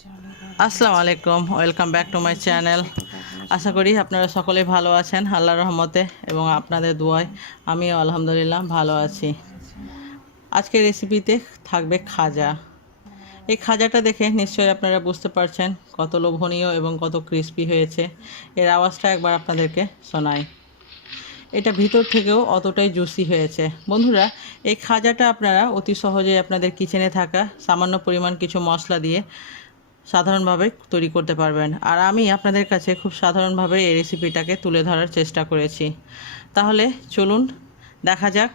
আসসালামু আলাইকুম, welcome back to my channel. আশা করি আপনারা সকলেই ভালো আছেন আল্লাহর রহমতে এবং আপনাদের দোয়ায় আমিও আলহামদুলিল্লাহ ভালো আছি। আজকের রেসিপিতে থাকবে খাজা। এই খাজাটা দেখে নিশ্চয়ই আপনারা বুঝতে পারছেন কত লোভনীয় এবং কত ক্রিস্পি হয়েছে। এর আওয়াজটা একবার আপনাদেরকে শোনাই। এটা ভিতর থেকেও অতটাই জুসি হয়েছে। বন্ধুরা, এই খাজাটা আপনারা অতি সহজেই আপনাদের কিচেনে থাকা সামান্য পরিমাণ কিছু মশলা দিয়ে সাধারণভাবে তৈরি করতে পারবেন। আর আমি আপনাদের কাছে খুব সাধারণভাবে এই রেসিপিটাকে তুলে ধরার চেষ্টা করেছি। তাহলে চলুন দেখা যাক।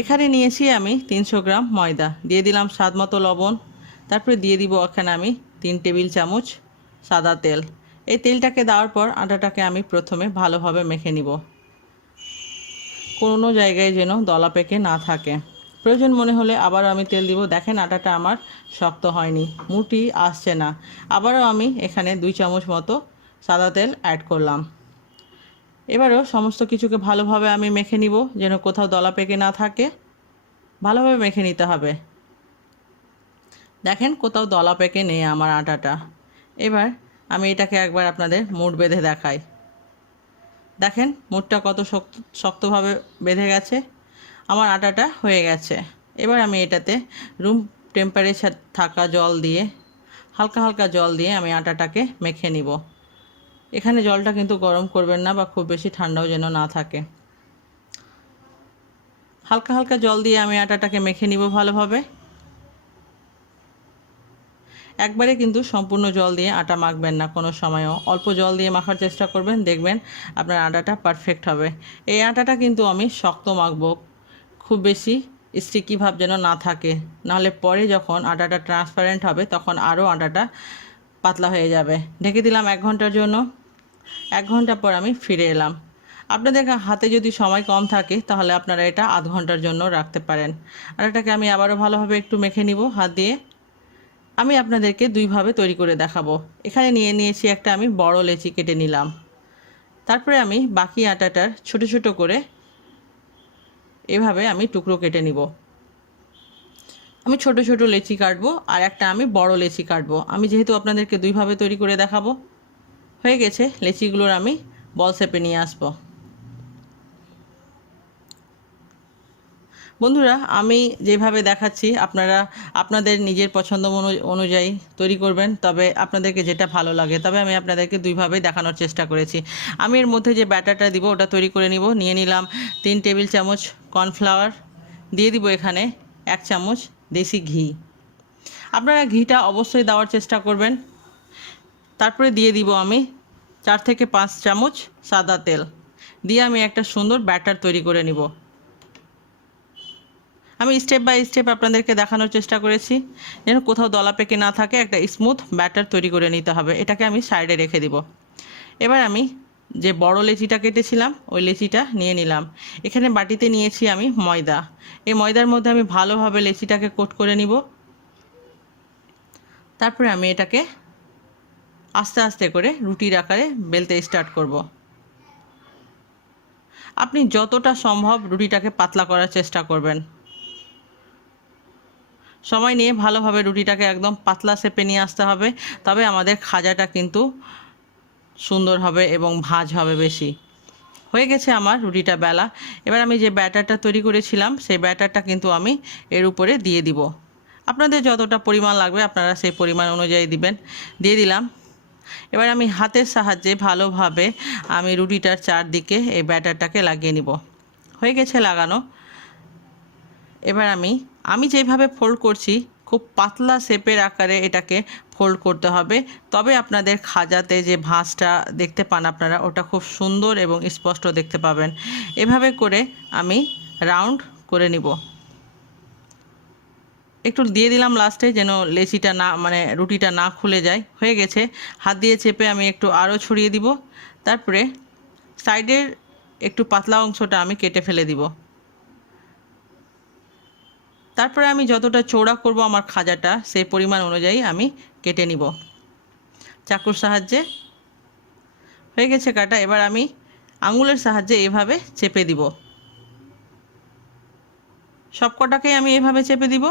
এখানে নিয়েছি আমি 300 গ্রাম ময়দা, দিয়ে দিলাম স্বাদ মতো লবণ, তারপরে দিয়ে দিব এখানে আমি 3 টেবিল চামচ সাদা তেল। এই তেলটাকে দেওয়ার পর আটাটাকে আমি প্রথমে ভালোভাবে মেখে নিব, কোনো জায়গায় যেন দলা পেকে না থাকে। প্রয়োজন মনে হলে আবারও আমি তেল দিব। দেখেন আটাটা আমার শক্ত হয়নি, মুঠি আসছে না। আবারও আমি এখানে 2 চামচ মতো সাদা তেল অ্যাড করলাম। এবারেও সমস্ত কিছুকে ভালোভাবে আমি মেখে নিব, যেন কোথাও দলা পেকে না থাকে। ভালোভাবে মেখে নিতে হবে। দেখেন কোথাও দলা পেকে নেই আমার আটাটা। এবার আমি এটাকে একবার আপনাদের মুঠ বেঁধে দেখাই। দেখেন মুঠটা কত শক্তভাবে বেঁধে গেছে। আমার আটাটা হয়ে গেছে। এবার আমি এটাতে রুম টেম্পারেচার থাকা জল দিয়ে, হালকা হালকা জল দিয়ে আমি আটাটাকে মেখে নিব। এখানে জলটা কিন্তু গরম করবেন না বা খুব বেশি ঠান্ডাও যেন না থাকে। হালকা হালকা জল দিয়ে আমি আটাটাকে মেখে নিব ভালোভাবে। একবারে কিন্তু সম্পূর্ণ জল দিয়ে আটা মাখবেন না, কোনো সময়ও অল্প জল দিয়ে মাখার চেষ্টা করবেন, দেখবেন আপনার আটাটা পারফেক্ট হবে। এই আটাটা কিন্তু আমি শক্ত মাখবো, খুব বেশি স্টিকি ভাব যেন না থাকে, নাহলে পরে যখন আটাটা ট্রান্সপারেন্ট হবে তখন আরও আটাটা পাতলা হয়ে যাবে। ঢেকে দিলাম 1 ঘন্টার জন্য। 1 ঘন্টা পর আমি ফিরে এলাম। আপনাদের হাতে যদি সময় কম থাকে তাহলে আপনারা এটা আধ ঘন্টার জন্য রাখতে পারেন। আটাটাকে আমি আবারও ভালোভাবে একটু মেখে নিব হাত দিয়ে। আমি আপনাদেরকে দুইভাবে তৈরি করে দেখাবো। এখানে নিয়েছি একটা আমি বড় লেচি কেটে নিলাম। তারপরে আমি বাকি আটাটার ছোট ছোট করে এভাবে আমি টুকরো কেটে নিব। আমি ছোট ছোট লেচি কাটবো আর একটা আমি বড় লেচি কাটবো। আমি যেহেতু আপনাদেরকে দুইভাবে তৈরি করে দেখাবো। হয়ে গেছে, লেচিগুলোর আমি বল শেপে নিয়ে আসবো। বন্ধুরা, আমি যেভাবে দেখাচ্ছি আপনারা আপনাদের নিজের পছন্দ অনুযায়ী তৈরি করবেন, তবে আপনাদেরকে যেটা ভালো লাগে। তবে আমি আপনাদেরকে দুইভাবেই দেখানোর চেষ্টা করেছি। আমি এর মধ্যে যে ব্যাটারটা দিব ওটা তৈরি করে নিব। নিয়ে নিলাম 3 টেবিল চামচ কর্নফ্লাওয়ার, দিয়ে দিব এখানে 1 চামচ দেশি ঘি। আপনারা ঘিটা অবশ্যই দেওয়ার চেষ্টা করবেন। তারপরে দিয়ে দিব আমি 4 থেকে 5 চামচ সাদা তেল, দিয়ে আমি একটা সুন্দর ব্যাটার তৈরি করে নিব। আমি স্টেপ বাই স্টেপ আপনাদেরকে দেখানোর চেষ্টা করেছি, যেন কোথাও দলা পেকে না থাকে। একটা স্মুথ ব্যাটার তৈরি করে নিতে হবে। এটাকে আমি সাইডে রেখে দিব। এবার আমি যে বড় লেচিটা কেটেছিলাম ওই লেচিটা নিয়ে নিলাম। এখানে বাটিতে নিয়েছি আমি ময়দা। এই ময়দার মধ্যে আমি ভালোভাবে লেচিটাকে কোট করে নিব। তারপরে আমি এটাকে আস্তে আস্তে করে রুটির আকারে বেলতে স্টার্ট করব। আপনি যতটা সম্ভব রুটিটাকে পাতলা করার চেষ্টা করবেন। সময় নিয়ে ভালোভাবে রুটিটাকে একদম পাতলা শেপে নিয়ে আসতে হবে, তবে আমাদের খাজাটা কিন্তু সুন্দর হবে এবং ভাঁজ হবে বেশি। হয়ে গেছে আমার রুটিটা বেলা। এবার আমি যে ব্যাটারটা তৈরি করেছিলাম সেই ব্যাটারটা কিন্তু আমি এর উপরে দিয়ে দিব। আপনাদের যতটা পরিমাণ লাগবে আপনারা সেই পরিমাণ অনুযায়ী দিবেন। দিয়ে দিলাম। এবার আমি হাতের সাহায্যে ভালোভাবে আমি রুটিটার চারদিকে এই ব্যাটারটাকে লাগিয়ে নিব। হয়ে গেছে লাগানো। এবার আমি যেভাবে ফোল্ড করছি খুব পাতলা শেপের আকারে এটাকে ফোল্ড করতে হবে, তবে আপনাদের খাজাতে যে ভাঁজটা দেখতে পান আপনারা ওটা খুব সুন্দর এবং স্পষ্ট দেখতে পাবেন। এভাবে করে আমি রাউন্ড করে নিব। একটু দিয়ে দিলাম লাস্টে, যেন লেচিটা না রুটিটা না খুলে যায়। হয়ে গেছে। হাত দিয়ে চেপে আমি একটু আরও ছড়িয়ে দিব। তারপরে সাইডের একটু পাতলা অংশটা আমি কেটে ফেলে দিব। তারপরে আমি যতটা চওড়া করব আমার খাজাটা সেই পরিমাণ অনুযায়ী আমি কেটে নিব চাকুর সাহায্যে। হয়ে গেছে কাটা। এবার আমি আঙুলের সাহায্যে এভাবে চেপে দিব। সব কটাকেই আমি এভাবে চেপে দিব।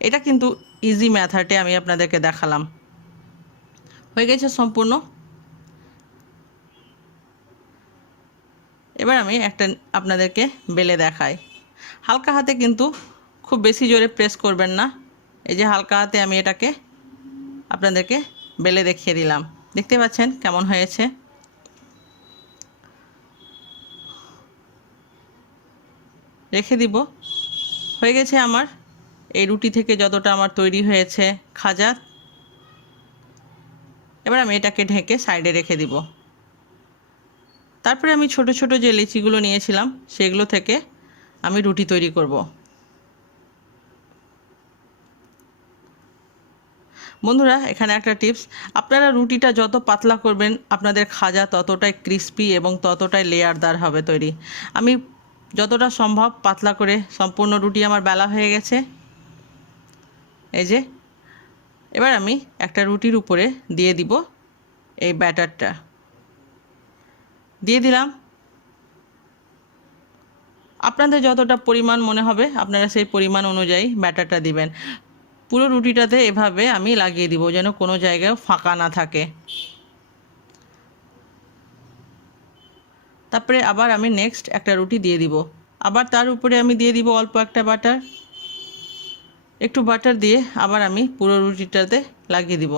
এটা কিন্তু ইজি মেথডে আমি আপনাদেরকে দেখালাম। হয়ে গেছে সম্পূর্ণ। এবার আমি একটা আপনাদেরকে বেলে দেখাই। হালকা হাতে, কিন্তু খুব বেশি জোরে প্রেস করবেন না। এই যে হালকা হাতে আমি এটাকে আপনাদেরকে বেলে দেখিয়ে দিলাম। দেখতে পাচ্ছেন কেমন হয়েছে। রেখে দিব। হয়ে গেছে আমার এই রুটি থেকে যতটা আমার তৈরি হয়েছে খাজা। এবার আমি এটাকে ঢেকে সাইডে রেখে দিব। তারপরে আমি ছোট ছোট যে লিচিগুলো নিয়েছিলাম সেগুলো থেকে আমি রুটি তৈরি করব। বন্ধুরা, এখানে একটা টিপস, আপনারা রুটিটা যত পাতলা করবেন আপনাদের খাজা ততটাই ক্রিস্পি এবং ততটাই লেয়ারদার হবে তৈরি। আমি যতটা সম্ভব পাতলা করে সম্পূর্ণ রুটি আমার বেলা হয়ে গেছে। এই যে এবার আমি একটা রুটির উপরে দিয়ে দিব এই ব্যাটারটা। দিয়ে দিলাম। আপনাদের যতটা পরিমাণ মনে হবে আপনারা সেই পরিমাণ অনুযায়ী ব্যাটারটা দিবেন। পুরো রুটিটাতে এভাবে আমি লাগিয়ে দিব যেন কোনো জায়গায় ফাঁকা না থাকে। তারপরে আবার আমি নেক্সট একটা রুটি দিয়ে দিব। আবার তার উপরে আমি দিয়ে দিব অল্প একটা বাটার। একটু বাটার দিয়ে আবার আমি পুরো রুটিটাতে লাগিয়ে দিব।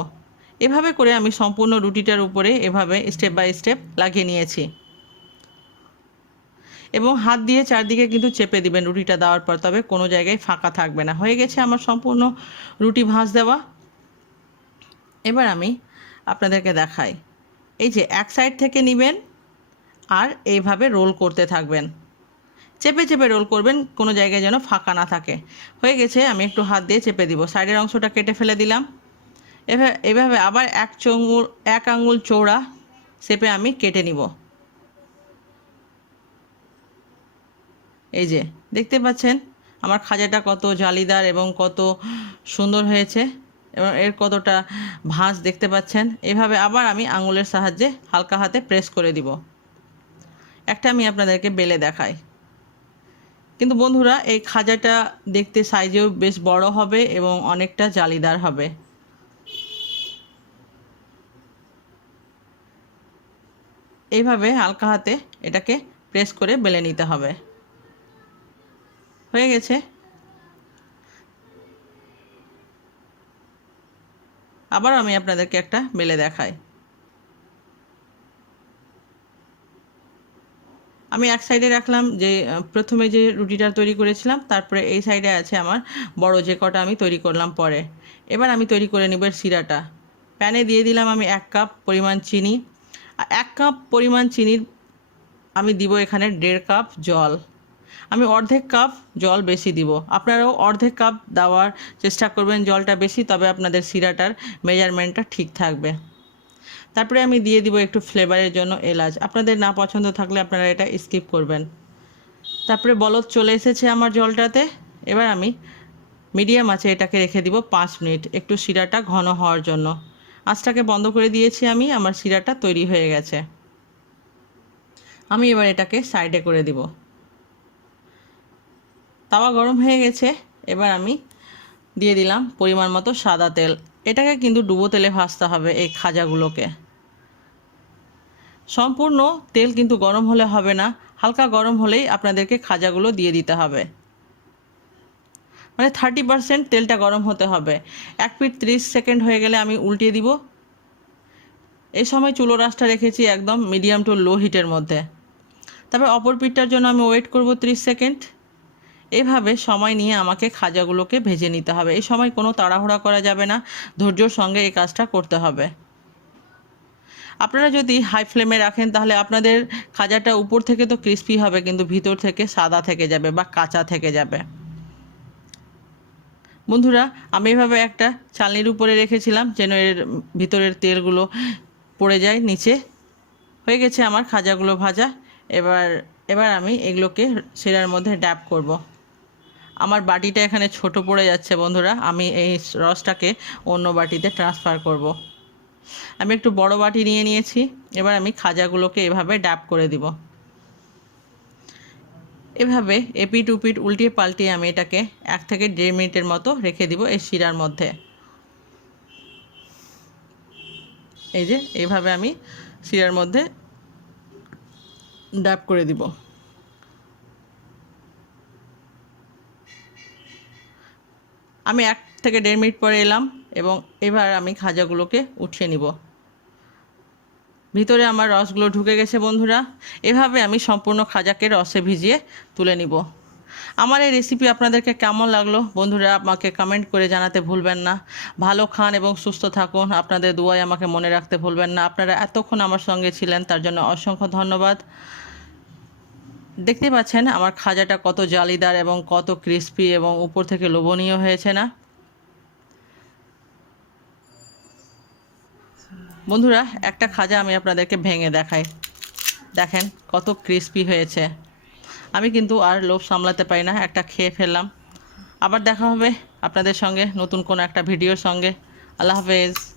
এভাবে করে আমি সম্পূর্ণ রুটিটার উপরে এভাবে স্টেপ বাই স্টেপ লাগিয়ে নিয়েছি। এবং হাত দিয়ে চারদিকে কিন্তু চেপে দিবেন রুটিটা দেওয়ার পর, তবে কোনো জায়গায় ফাঁকা থাকবে না। হয়ে গেছে আমার সম্পূর্ণ রুটি ভাঁজ দেওয়া। এবার আমি আপনাদেরকে দেখাই। এই যে এক সাইড থেকে নেবেন আর এইভাবে রোল করতে থাকবেন, চেপে চেপে রোল করবেন, কোনো জায়গায় যেন ফাঁকা না থাকে। হয়ে গেছে, আমি একটু হাত দিয়ে চেপে দিব। সাইডের অংশটা কেটে ফেলে দিলাম। এভাবে আবার এক আঙুল চৌড়া শেপে আমি কেটে নিব। এই যে দেখতে পাচ্ছেন আমার খাজাটা কত জালিদার এবং কত সুন্দর হয়েছে এবং এর কতটা ভাঁজ দেখতে পাচ্ছেন। এভাবে আবার আমি আঙুলের সাহায্যে হালকা হাতে প্রেস করে দিব। একটা আমি আপনাদেরকে বেলে দেখাই। কিন্তু বন্ধুরা, এই খাজাটা দেখতে সাইজেও বেশ বড় হবে এবং অনেকটা জালিদার হবে। এইভাবে হালকা হাতে এটাকে প্রেস করে বেলে নিতে হবে। হয়ে গেছে। আবার আমি আপনাদেরকে একটা বেলে দেখাই। আমি এক সাইডে রাখলাম যে প্রথমে যে রুটিটা তৈরি করেছিলাম, তারপরে এই সাইডে আছে আমার বড় যে কটা আমি তৈরি করলাম পরে। এবার আমি তৈরি করে নেব শিরাটা। প্যানে দিয়ে দিলাম আমি 1 কাপ পরিমাণ চিনি। 1 কাপ পরিমাণ চিনির আমি দিব এখানে 1.5 কাপ জল। আমি অর্ধেক কাপ জল বেশি দিব, আপনারাও অর্ধেক কাপ দেওয়ার চেষ্টা করবেন জলটা বেশি, তবে আপনাদের শিরাটার মেজারমেন্টটা ঠিক থাকবে। তারপরে আমি দিয়ে দিব একটু ফ্লেভারের জন্য এলাচ। আপনাদের না পছন্দ থাকলে আপনারা এটা স্কিপ করবেন। তারপরে বলক চলে এসেছে আমার জলটাতে। এবার আমি মিডিয়াম আঁচে এটাকে রেখে দিব 5 মিনিট, একটু শিরাটা ঘন হওয়ার জন্য। আঁচটাকে বন্ধ করে দিয়েছি আমি, আমার শিরাটা তৈরি হয়ে গেছে। আমি এবার এটাকে সাইডে করে দিব। তাওয়া গরম হয়ে গেছে। এবার আমি দিয়ে দিলাম পরিমাণ মতো সাদা তেল। এটাকে কিন্তু ডুবো তেলে ভাজতে হবে এই খাজাগুলোকে। সম্পূর্ণ তেল কিন্তু গরম হলে হবে না, হালকা গরম হলেই আপনাদেরকে খাজাগুলো দিয়ে দিতে হবে। মানে 30% তেলটা গরম হতে হবে। 1 মিনিট 30 সেকেন্ড হয়ে গেলে আমি উল্টিয়ে দিব। এই সময় চুলো রাসটা রেখেছি একদম মিডিয়াম টু লো হিটের মধ্যে। তারপর অপর পিঠটার জন্য আমি ওয়েট করব 30 সেকেন্ড। এভাবে সময় নিয়ে আমাকে খাজাগুলোকে ভেজে নিতে হবে। এই সময় কোনো তাড়াহুড়া করা যাবে না, ধৈর্যর সঙ্গে এই কাজটা করতে হবে। আপনারা যদি হাই ফ্লেমে রাখেন তাহলে আপনাদের খাজাটা উপর থেকে তো ক্রিস্পি হবে, কিন্তু ভিতর থেকে সাদা থেকে যাবে বা কাঁচা থেকে যাবে। বন্ধুরা, আমি এভাবে একটা চালনির উপরে রেখেছিলাম যেন এর ভিতরের তেলগুলো পড়ে যায় নিচে। হয়ে গেছে আমার খাজাগুলো ভাজা। এবার এবার আমি এগুলোকে শিরার মধ্যে ড্যাপ করব। আমার বাটিটা এখানে ছোট পড়ে যাচ্ছে বন্ধুরা, আমি এই রসটাকে অন্য বাটিতে ট্রান্সফার করব। আমি একটু বড় বাটি নিয়ে নিয়েছি। এবার আমি খাজাগুলোকে এভাবে ড্যাপ করে দিব। এভাবে এপিট উপিট উল্টিয়ে পাল্টিয়ে আমি এটাকে 1 থেকে 1.5 মিনিটের মতো রেখে দিব এই শিরার মধ্যে। এই যে এইভাবে আমি শিরার মধ্যে ডাব করে দিব। আমি 1 থেকে 1.5 মিনিট পরে এলাম এবং এবার আমি খাজাগুলোকে উঠিয়ে নিব। ভিতরে আমার রসগুলো ঢুকে গেছে বন্ধুরা। এভাবে আমি সম্পূর্ণ খাজাকে রসে ভিজিয়ে তুলে নিব। আমার এই রেসিপি আপনাদেরকে কেমন লাগলো বন্ধুরা আমাকে কমেন্ট করে জানাতে ভুলবেন না। ভালো খান এবং সুস্থ থাকুন। আপনাদের দোয়ায় আমাকে মনে রাখতে ভুলবেন না। আপনারা এতক্ষণ আমার সঙ্গে ছিলেন তার জন্য অসংখ্য ধন্যবাদ। দেখতে পাচ্ছেন আমার খাজাটা কত জালিদার এবং কত ক্রিস্পি এবং উপর থেকে লোভনীয় হয়েছে না বন্ধুরা? একটা খাজা আমি আপনাদেরকে ভেঙে দেখাই। দেখেন কত ক্রিস্পি হয়েছে। আমি কিন্তু আর লোভ সামলাতে পারি না, একটা খেয়ে ফেললাম। আবার দেখা হবে আপনাদের সঙ্গে নতুন কোনো একটা ভিডিওর সঙ্গে। আল্লাহ হাফেজ।